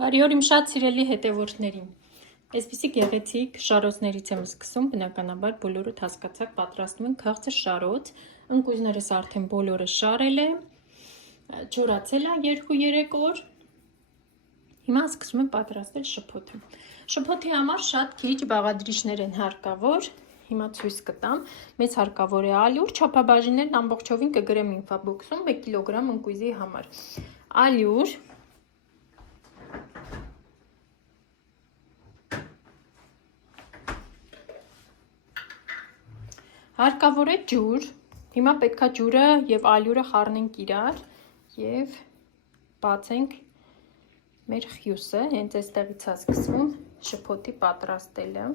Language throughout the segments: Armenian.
Բարի օր իմ շատ սիրելի հետևորդներին։ Այսպիսի գեղեցիկ շարոցներից եմ սկսում, բնականաբար բոլորդ հասկացաք, պատրաստում ենք քաղցր շարոց, ընկույզներս արդեն բոլորը շարել եմ, չորացել է 2-3 օր, հիմա սկսում եմ պատրաստել շփոթը։ Շփոթի համար շատ քիչ բաղադրիչներ են հարկավոր, հիմա ցույց կտամ, մեզ հարկավոր է ալյուր, չափաբաժիններն ամբողջովին կգրեմ ինֆաբոքսում 1 կիլոգրամ ընկույզի համար, ալյուր, հարկավոր է ջուր, հիմա պետքա ջուրը և ալյուրը խառնենք իրար և բացենք մեր խյուսը, հենց այստեղից է սկսվում շփոթի պատրաստելը։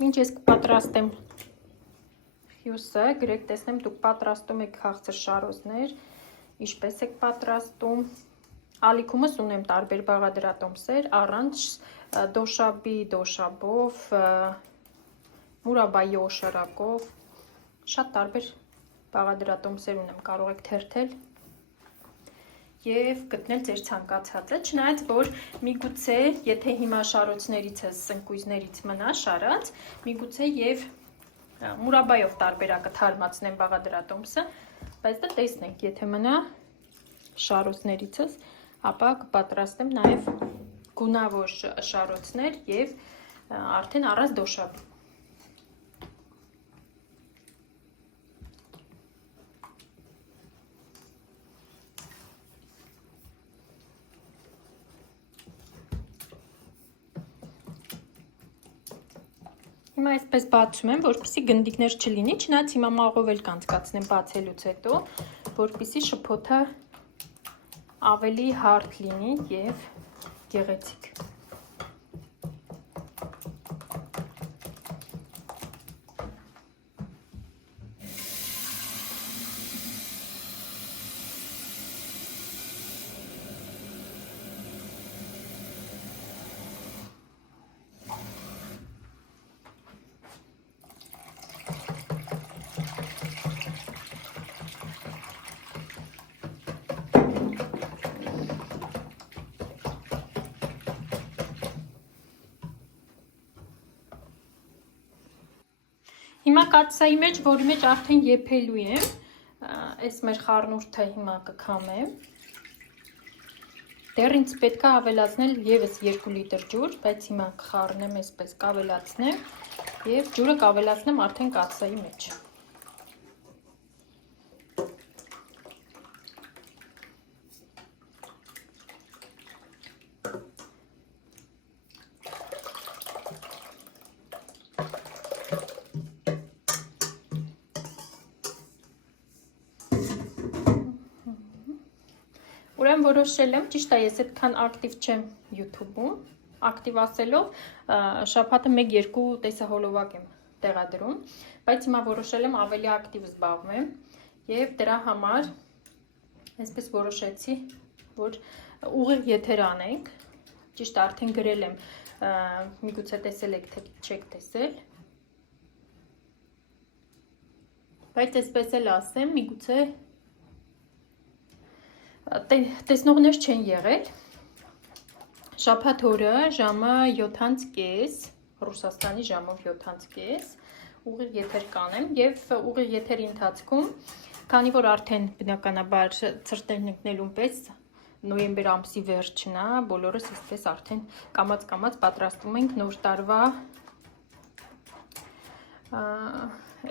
Մինչ ես կպատրաստեմ խյուսը, գրեք տեսնեմ դուք պատրաստում եք քաղցր շարոցներ, ինչպես եք պատրաստում։ Ալիքումս ունեմ տարբեր բաղադրատոմսեր, առանց դոշաբի դոշաբով, մուրաբայի օշարակով, շատ տարբեր բաղադրատոմսեր ունեմ, կարող եք թերթել և գտնել ձեր ցանկացածը, չնայած որ միգուցե, եթե հիմա շարոցներիցս ընկույզներից մնա շարած, միգուցե և մուրաբայով տարբերակը թարմացնեմ բաղադրատոմսը, բայց դա տեսնենք, եթե մնա շարոցներիցս, ապա կպատրաստեմ նաև գունավոր շարոցներ և արդեն առանց դոշաբի։ Հիմա այսպես բացում եմ, որպեսզի գնդիկներ չլինի, չնայած հիմա մաղով էլ կանցկացնեմ բացելուց հետո, որպեսզի շփոթը ավելի հարթ լինի և գեղեցիկ։ Հիմա կաթսայի մեջ, որի մեջ արդեն եփելու եմ, այս մեր խառնուրդը հիմա կքամեմ, դեռ ինձ պետք է ավելացնել ևս 2 լիտր ջուր, բայց հիմա կխառնեմ այսպես կավելացնեմ և ջուրը կավելացնեմ արդեն կաթսայի մեջ։ Ուրեմն որոշել եմ, ճիշտ է, ես այդքան ակտիվ չեմ YouTube-ում, ակտիվ ասելով շաբաթը 1-2 տեսահոլովակ եմ տեղադրում, բայց հիմա որոշել եմ ավելի ակտիվ զբաղվեմ և դրա համար այսպես որոշեցի, որ ուղիղ եթեր անենք, ճիշտ արդեն գրել եմ, միգուցե տեսել եք, թե չեք տեսել, բայց այսպես էլ ասեմ, միգուցե տեսնողներ չեն եղել, շաբաթ օրը ժամը 7:30, Ռուսաստանի ժամով 7:30, ուղիղ եթեր կանեմ և ուղիղ եթերի ընթացքում, քանի որ արդեն բնականաբար ցրտերն ընկնելուն պես նոյեմբեր ամսի վերջն է, բոլորս այսպես արդեն կամաց-կամաց պատրաստվում ենք նոր տարվա,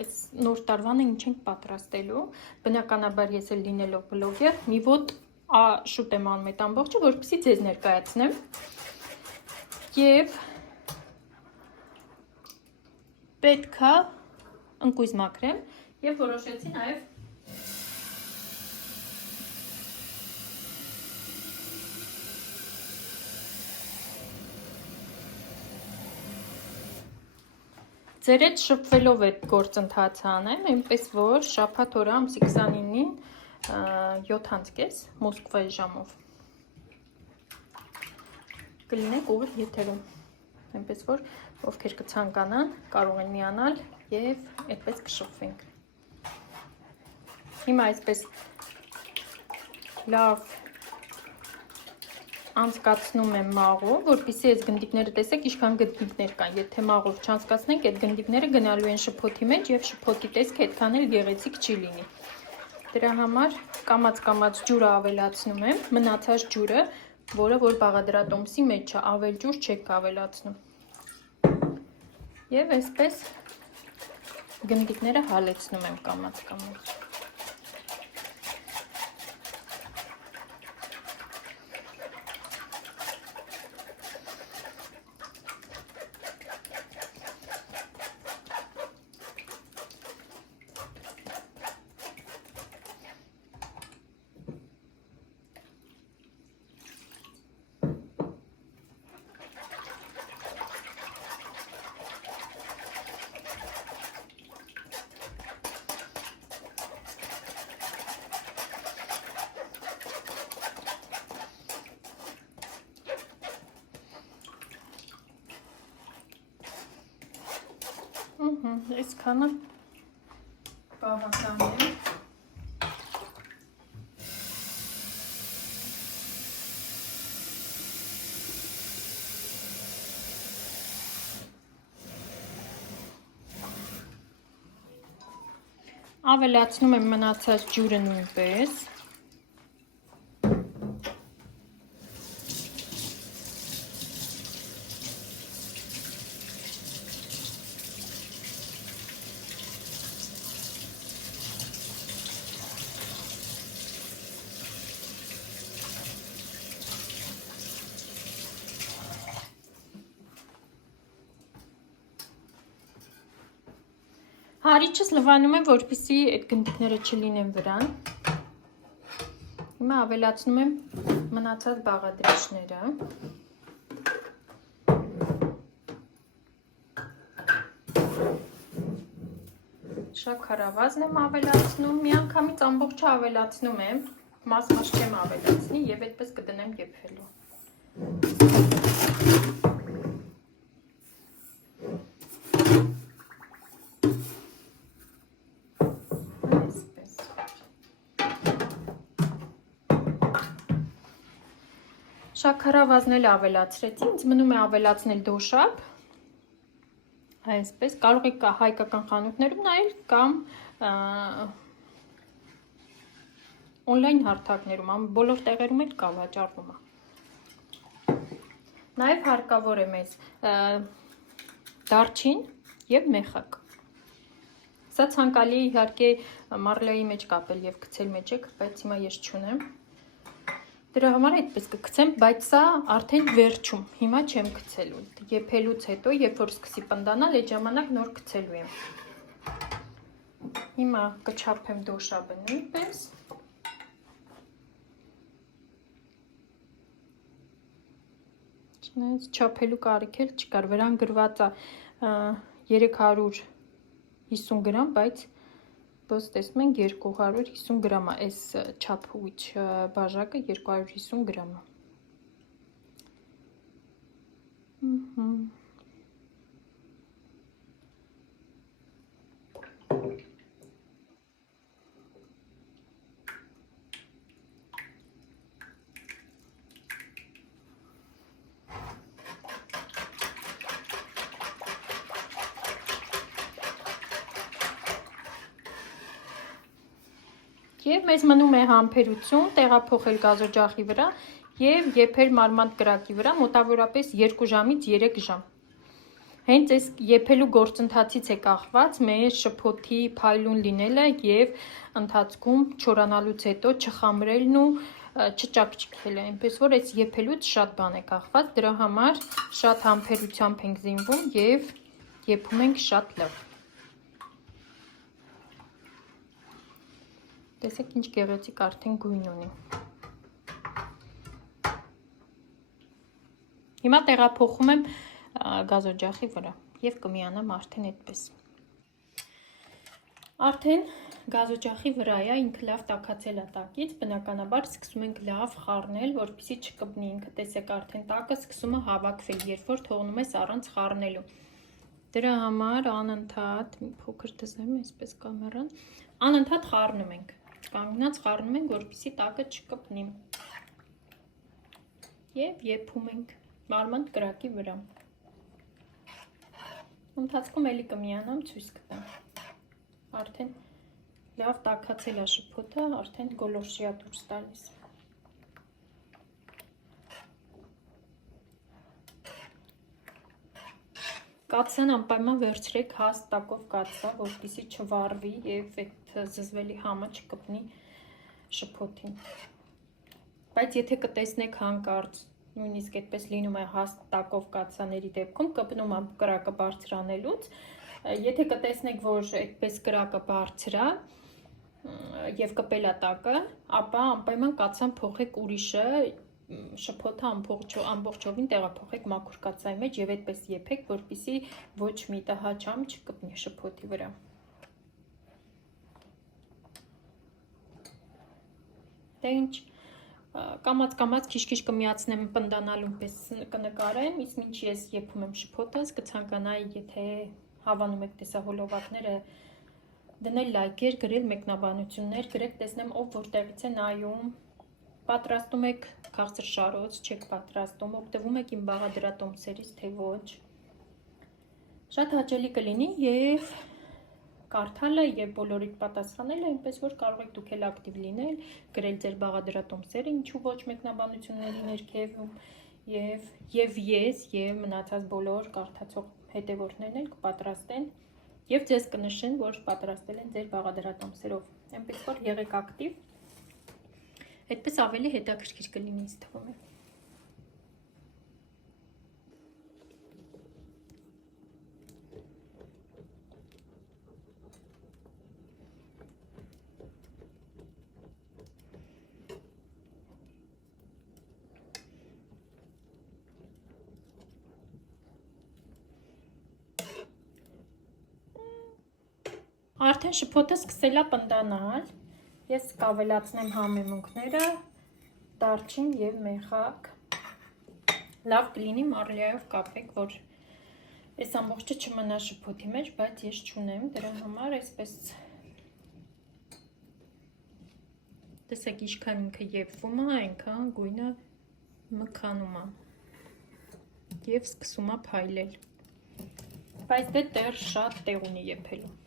այս նոր տարվանը ինչ ենք պատրաստելու, բնականաբար ես էլ լինելով բլոգեր, մի ոտ շուտ եմ անում այդ ամբողջը, որպեսզի ձեզ ներկայացնեմ և պետքա ընկույզ մաքրեմ և որոշեցի նաև ձեր հետ շփվելով այդ գործընթացը անեմ, այնպես որ շաբաթ օրը ամսի 29-ին 7:30 Մոսկվայի ժամով կլինենք ուղիղ եթերում, այնպես որ ովքեր կցանկանան կարող են միանալ և այդպես կշփվենք։ Հիմա այսպես լավ անցկացնում եմ մաղով, որպեսզի այս գնդիկները տեսեք, ինչքան գնդիկներ կան։ Եթե մաղով չանցկացնենք, այդ գնդիկները գնալու են շփոթի մեջ եւ շփոթի տեսքը այդքան էլ գեղեցիկ չի լինի։ Դրա համար կամած ջուրը ավելացնում եմ, մնացած ջուրը, որը որ բաղադրատոմսի մեջ է, ավել ջուր չեք ավելացնում։ Եվ այսպես գնդիկները հալեցնում եմ կամած։ Այսքանը բավական է։ Ավելացնում եմ մնացած ջուրը նույնպես։ Հարիճս լվանում եմ, որպեսզի այդ գնդիկները չլինեն վրան։ Հիմա ավելացնում եմ մնացած բաղադրիչները։ Շաքարավազն եմ ավելացնում, միանգամից ամբողջը ավելացնում եմ, մաս չեմ ավելացնի եւ այդպես կդնեմ եփելու։ Շաքարավազն էլ ավելացրեցի, ինձ մնում է ավելացնել դոշաբ, այսպես, կարող եք հայկական խանութներում նայել կամ օնլայն հարթակներում, բոլոր տեղերում էլ կա, վաճառվում է։ Նաև հարկավոր է մեզ դարչին և մեխակ։ Սա ցանկալի է իհարկե մարլեի մեջ կապել և գցել մեջեք, բայց հիմա ես չունեմ։ Դրա համար այդպես կգցեմ, բայց սա արդեն վերջում, հիմա չեմ գցելու, եփելուց հետո, երբ որ սկսի պնդանալ, այդ ժամանակ նոր գցելու եմ։ Հիմա կչափեմ դոշաբը նույնպես։ Չնայած չափելու կարիք էլ չկար, վրան գրված է 350 գրամ, բայց ոնց տեսնում ենք 250 գրամ է, այս չափույչ բաժակը 250 գրամ է։ Եվ մեզ մնում է համբերություն տեղափոխել գազօջախի վրա և եփել մարմանդ կրակի վրա մոտավորապես 2 ժամից 3 ժամ։ Հենց այս եփելու գործընթացից է կախված մեր շփոթի փայլուն լինելը և ընթացքում չորանալուց հետո չխամրելն ու չճաքճքելը, այնպես որ այս եփելուց շատ բան է կախված, դրա համար շատ համբերությամբ ենք զինվում և եփում ենք շատ լավ։ Տեսեք ինչ գեղեցիկ արդեն գույն ունի։ Հիմա տեղափոխում եմ գազօջախի վրա և կմիանամ արդեն այդպես։ Արդեն գազօջախի վրա է, ինքը լավ տաքացել է տակից, բնականաբար սկսում ենք լավ խառնել, որպեսզի չկպնի, ինքը տեսեք արդեն տակը սկսում է հավաքվել, երբ որ թողնում ես առանց խառնելու։ Դրա համար անընդհատ, մի փոքր դզեմ այսպես կամերան, անընդհատ խառնում ենք։ Կանգնած խառնում ենք, որպեսզի տակը չկպնի։ Եվ եփում ենք մարմանդ կրակի վրա։ Ընթացքում էլի կմիանամ, ցույց կտամ։ Արդեն լավ տաքացել է շփոթը, արդեն գոլորշի է դուրս տալիս։ Կաթսան անպայման վերցրեք հաստ տակով կաթսա, որպեսզի չվառվի եւ այդ զզվելի համը չկպնի շփոթին։ Բայց եթե կտեսնեք հանկարծ, նույնիսկ այդպես լինում է հաստ տակով կաթսաների դեպքում, կպնում է կրակը բարձրանելուց, եթե կտեսնեք, որ այդպես կրակը բարձր է եւ կպել է տակը, ապա անպայման կաթսան փոխեք ուրիշը, շփոթը ամբողջովին տեղափոխեք մաքուր կաթսայի մեջ եւ այդպես եփեք, որպեսզի ոչ մի տհաճ չկպնի շփոթի վրա։ Դե ինչ, կամած քիչ-քիչ կմիացնեմ պնդանալու պես կնկարեմ, իսկ ինչ ես եփում եմ շփոթս, կցանկանայի, եթե հավանում եք տեսահոլովակները, դնել լայքեր, գրել մեկնաբանություններ, գրեք, տեսնեմ ով որտեղից է նայում, պատրաստում եք քաղցր շարոց, չեք պատրաստում, օգտվում եք իմ բաղադրատոմսերից, թե ոչ։ Շատ հաճելի կլինի եւ կարդալը եւ բոլորիդ պատասխանելը, այնպես որ կարող եք դուք էլ ակտիվ լինել, գրել ձեր բաղադրատոմսերը, ինչու ոչ մեկնաբանությունների ներքևում եւ ես եւ մնացած բոլոր կարդացող հետևորդներն էլ կպատրաստեն եւ ձեզ կնշեն, որ պատրաստել են ձեր բաղադրատոմսերով։ Այնպես որ եղեք ակտիվ, այդպես ավելի հետաքրքիր կլինի, ինձ թվում է։ Արդեն շփոթը սկսել է պնդանալ, ես կավելացնեմ համեմունքները, դարչին եւ մեխակ, լավ կլինի մարլիայով կապեք, որ այս ամբողջը չմնա շփոթի մեջ, բայց ես չունեմ, դրա համար այսպես տեսեք ինչքան ինքը եփվում է, այնքան գույնը մքանում է եւ սկսում է փայլել, բայց դե դեռ շատ տեղ ունի եփելու։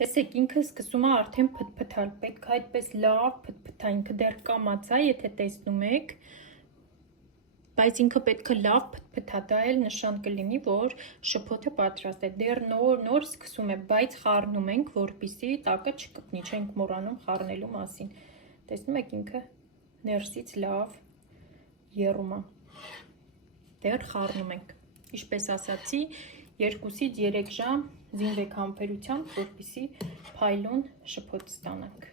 Տեսեք, ինքը սկսում է արդեն փթփթալ, պետք է այդպես լավ փթփթա, ինքը դեռ կամած է, եթե տեսնում եք, բայց ինքը պետք է լավ փթփթա, դա էլ նշան կլինի, որ շփոթը պատրաստ է, դեռ նոր սկսում է, բայց խառնում ենք, որպեսզի տակը չկպնի, չենք մոռանում խառնելու մասին, տեսնում եք, ինքը ներսից լավ եռում է, դեռ խառնում ենք, ինչպես ասացի, 2-ից 3 ժամ զինվեք համբերությամբ, որպեսզի փայլուն շփոթ ստանանք։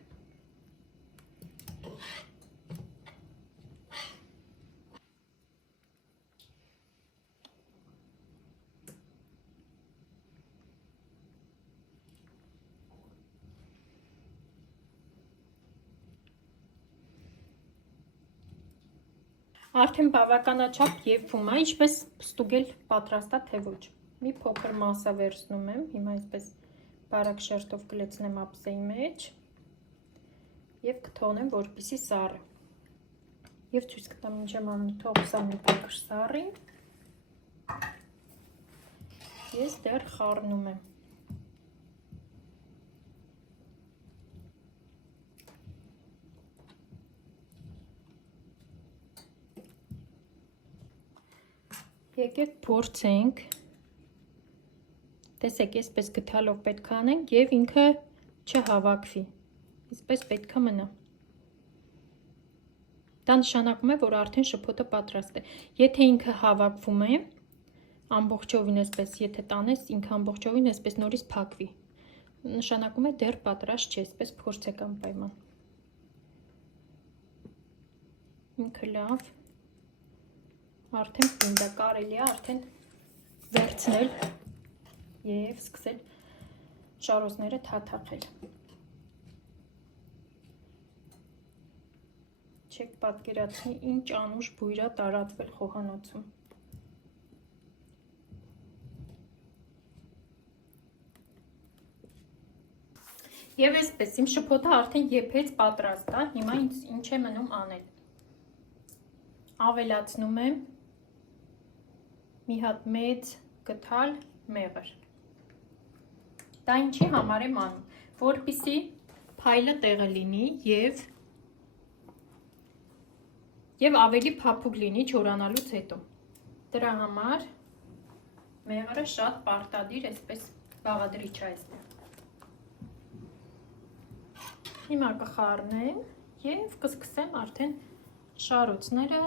Արդեն բավականաչափ եփվում է, ինչպես ստուգել պատրաստ է, թե ոչ։ Մի փոքր մասա վերցնում եմ, հիմա այսպես բարակ շերտով կլցնեմ ափսեի մեջ և կթողնեմ, որպեսզի սառը։ Եվ ցույց կտամ ինչ եմ անում, թող սա մի փոքր սառի։ Ես դեռ խառնում եմ։ Եկեք փորձենք, տեսեք, այսպես գթալով պետք է անենք և ինքը չհավաքվի, այսպես պետք է մնա։ Դա նշանակում է, որ արդեն շփոթը պատրաստ է։ Եթե ինքը հավաքվում է, ամբողջովին այսպես, եթե տանես, ինքը ամբողջովին այսպես նորից փակվի, նշանակում է դեռ պատրաստ չէ, այսպես փորձեք անպայման։ Ինքը լավ։ Արդեն պինդ է, կարելի է արդեն վերցնել և սկսել շարոցները թաթախել։ Չեք պատկերացնի ինչ անուշ բույր է տարածվել խոհանոցում։ Եվ այսպես իմ շփոթը արդեն եփեց պատրաստ է, հիմա ինչ է մնում անել։ Ավելացնում եմ մի հատ մեծ գթալ մեղր։ Դա ինչի համար եմ անում, որպեսզի փայլը տեղը լինի և ավելի փափուկ լինի չորանալուց հետո։ Դրա համար մեղրը շատ պարտադիր այսպես բաղադրիչ է այստեղ։ Հիմա կխառնեմ և կսկսեմ արդեն շարոցները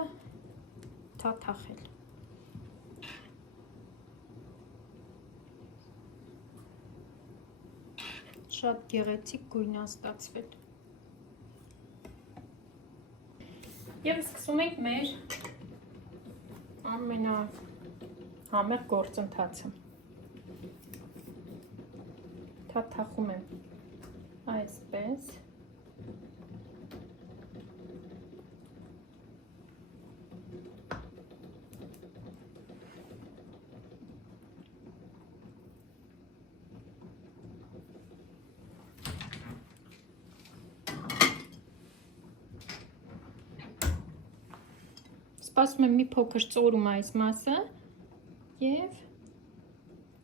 թաթախել։ Շատ գեղեցիկ գույն է ստացվել։ Եվ սկսում ենք մեր ամենահամեղ գործընթացը։ Թաթախում եմ այսպես։ Սպասում եմ մի փոքր ծորում այս մասը և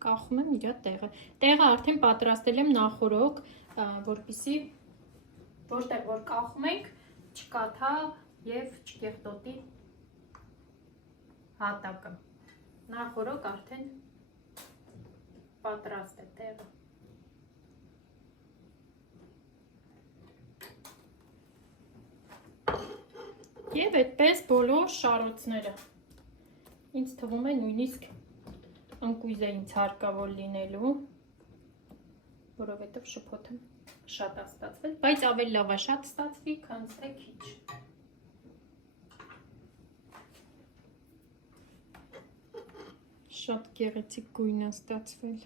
կախում եմ իր տեղը։ Տեղը արդեն պատրաստել եմ նախօրոք, որպեսզի որտեղ որ կախում ենք չկաթա և չկեղտոտի հատակը։ Նախօրոք արդեն պատրաստ է տեղը։ Եվ այդպես բոլոր շարոցները։ Ինձ թվում է նույնիսկ ընկույզ է ինձ հարկավոր լինելու, որովհետև շփոթը շատ է ստացվել, բայց ավելի լավ է շատ ստացվի, քան թե քիչ։ Շատ գեղեցիկ գույն է ստացվել։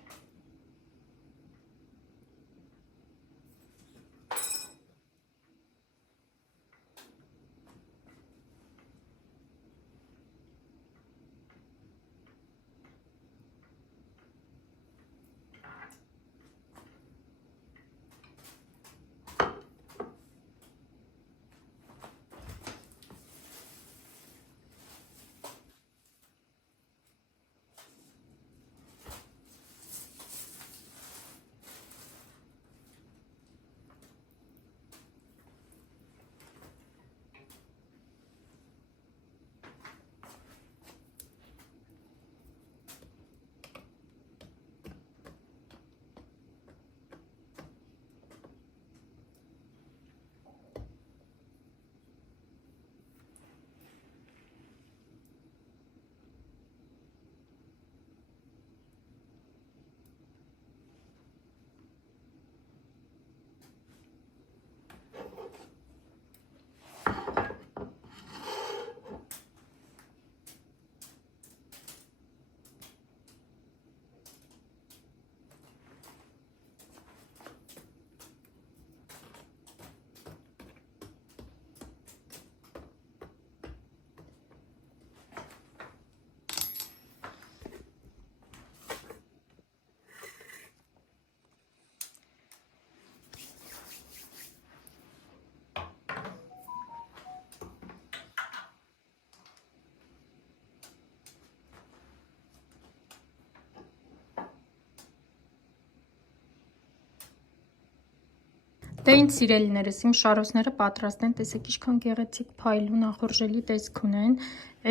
Դե ինձ սիրելիներս, իմ շարոցները պատրաստ են, տեսեք ինչքան գեղեցիկ փայլուն ախորժելի տեսք ունեն։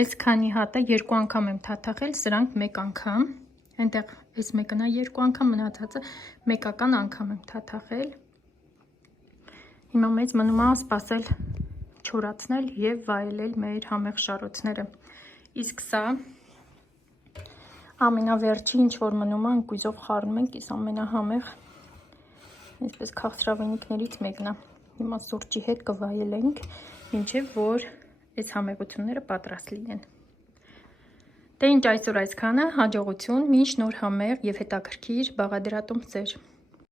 Այսքանի հատը 2 անգամ եմ թաթախել, սրանք 1 անգամ։ Այնտեղ այս մեկն է 2 անգամ, մնացածը մեկական անգամ եմ թաթախել։ Հիմա մեզ մնում է սպասել չորացնել եւ վայելել մեր համեղ շարոցները։ Իսկ սա ամենավերջի ինչ որ մնում է, ընկույզով խառնում ենք, իսկ ամենահամեղ այսպես քաղցրավենիքներից մեկն է։ Հիմա սուրճի հետ կվայելենք, մինչև որ այս համեղությունները պատրաստ լինեն։ Դե ինչ այսօր այսքանը, հաջողություն, մինչ նոր համեղ եւ հետաքրքիր բաղադրատոմսեր։